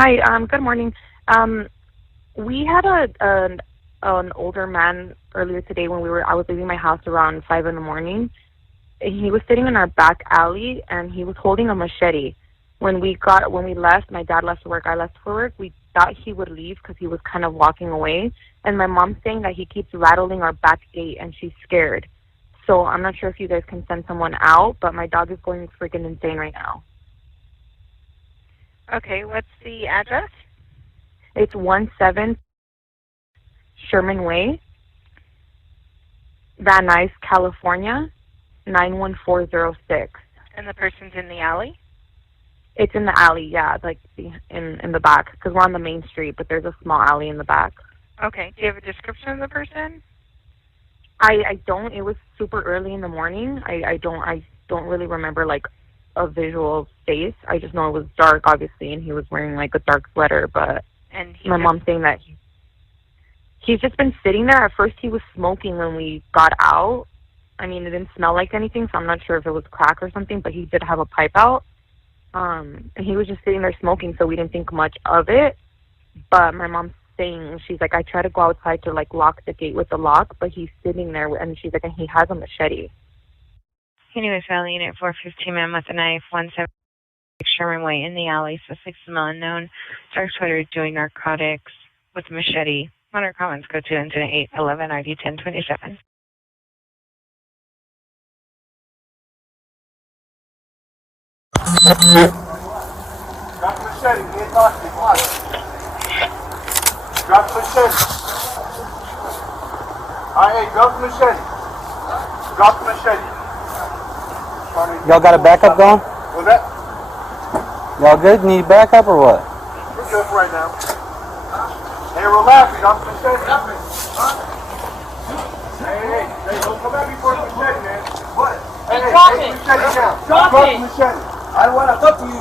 Hi, good morning. We had an older man earlier today when I was leaving my house around 5 in the morning. He was sitting in our back alley and he was holding a machete. When we left, my dad left for work, I left for work, we thought he would leave because he was kind of walking away. And my mom's saying that he keeps rattling our back gate and she's scared. So I'm not sure if you guys can send someone out, but my dog is going freaking insane right now. Okay, what's the address? It's 17 Sherman Way, Van Nuys, California, 91406. And the person's in the alley? It's in the alley, yeah, like in the back, because we're on the main street, but there's a small alley in the back. Okay, do you have a description of the person? I don't. It was super early in the morning. I don't really remember like a visual face. I just know it was dark, obviously, and he was wearing like a dark sweater. But my mom's saying that he's just been sitting there. At first, he was smoking when we got out. I mean, it didn't smell like anything, so I'm not sure if it was crack or something. But he did have a pipe out, and he was just sitting there smoking, so we didn't think much of it. But my mom's saying, she's like, I try to go outside to like lock the gate with the lock, but he's sitting there, and she's like, and he has a machete. Anyways, Valley Unit 415 man with a knife, 17 Sherman Way in the alley, Sussex, unknown, dark sweater, doing narcotics with a machete. Modern comments go to incident 811 ID 1027. Drop the machete, we ain't talking, come on. Drop the machete. Alright, hey, drop the machete. Drop the machete. Y'all got a backup going? What's that? Y'all good? Need backup or what? We're good for right now. Hey, relax, drop the machete. Hey, don't come at me for the machete, man. What? Hey, drop hey, it. machete down. Drop Drop it. the machete. I don't want to talk to you.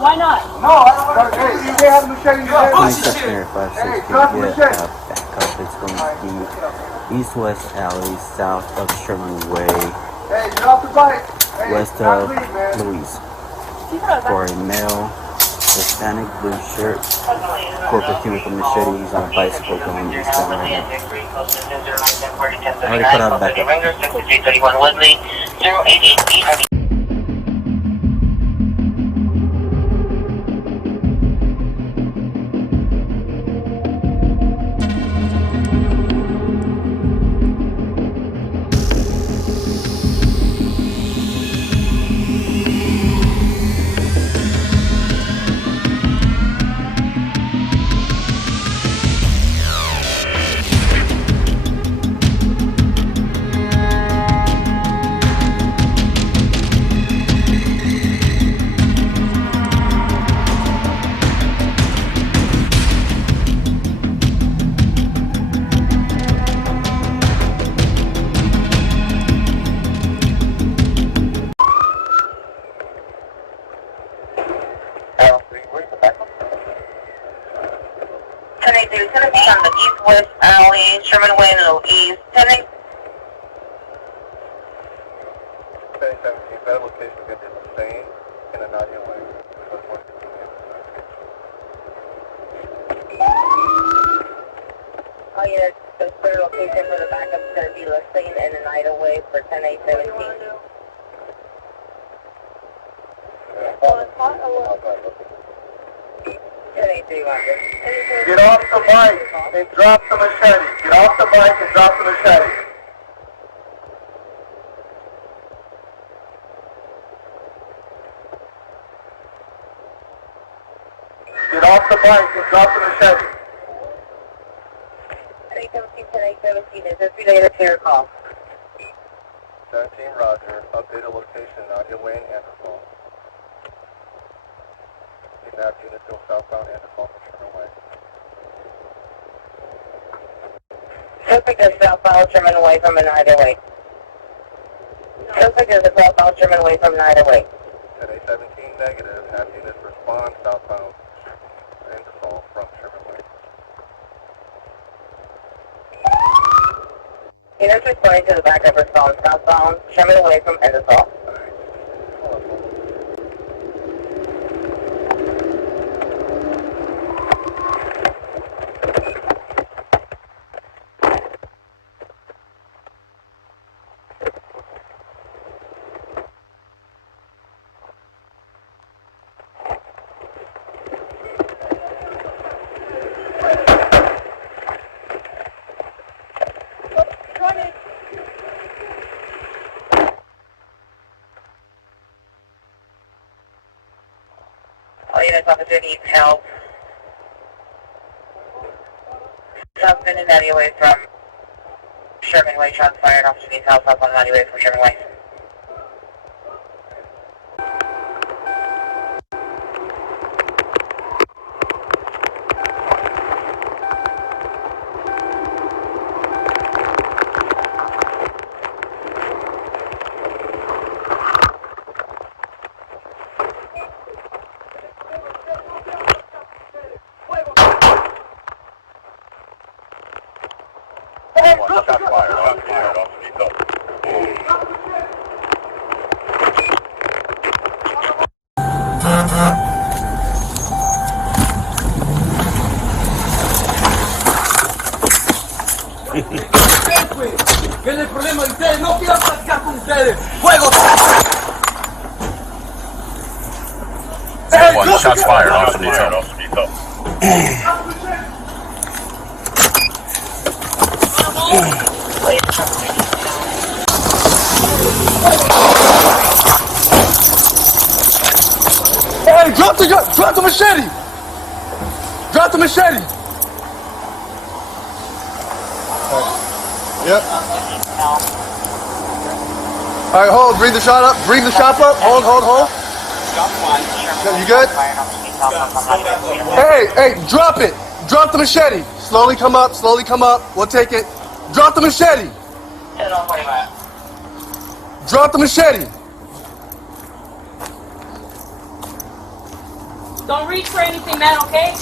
Why not? No, I don't want to. Hey, you can't have the machete in your hand. Hey, Hey, drop the machete. backup. It's going to be East-West Alley, south of Sherman Way, Hey, get off the bike. Hey, west not of leave, man. Louise. For a male, Hispanic blue shirt, corporate team with a machete. He's on a bicycle going eastbound right now. I already put out a backup. It's going to be on the East-West Alley, Sherman Way, Louise. 10 17, that location is going to be the same in a Nadia way. Oh yeah, the third location for the backup is going to be Lane and an Ida Way for 10-8-17. Get off the bike and drop the machete. Get off the bike and drop the machete. Get off the bike and drop the machete. 10-8-17, is this related to your call? 17, Roger. Updated location, Nadia Way and Anderson. Kidnap unit go southbound Anderson from Sherman Way. Suspect is southbound Sherman Way from an Ida Way. Suspect is southbound Sherman Way from an Ida Way. 10-8-17, negative. Have units respond southbound Anderson from Sherman Way. Units responding to the backup response southbound Sherman Way from Anderson. units, officer needs help. Shots been in alleyway from Sherman Way, shots fired, officer needs help up on alleyway from Sherman Way. ¿Qué es el problema de ustedes? No quiero platicar con ustedes. ¡Fuego! One shots fired, officer needs help. Hey, drop the machete! Drop the machete! Yep. All right, hold. Bring the shot up. Bring the shot up. Hold. You good? Hey, drop it. Drop the machete. Slowly come up. We'll take it. Drop the machete. Drop the machete. Don't reach for anything, man, okay?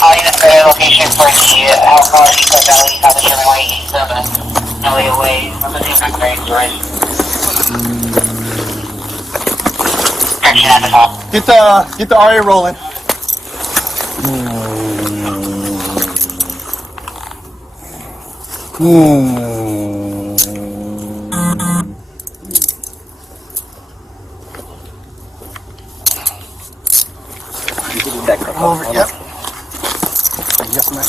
All units for location for the alcohol East Valley, South of Sherman Way, East of LA away from the same secondary storage. Action at the top. Get the RA rolling. Over. Yep. Yes, ma'am.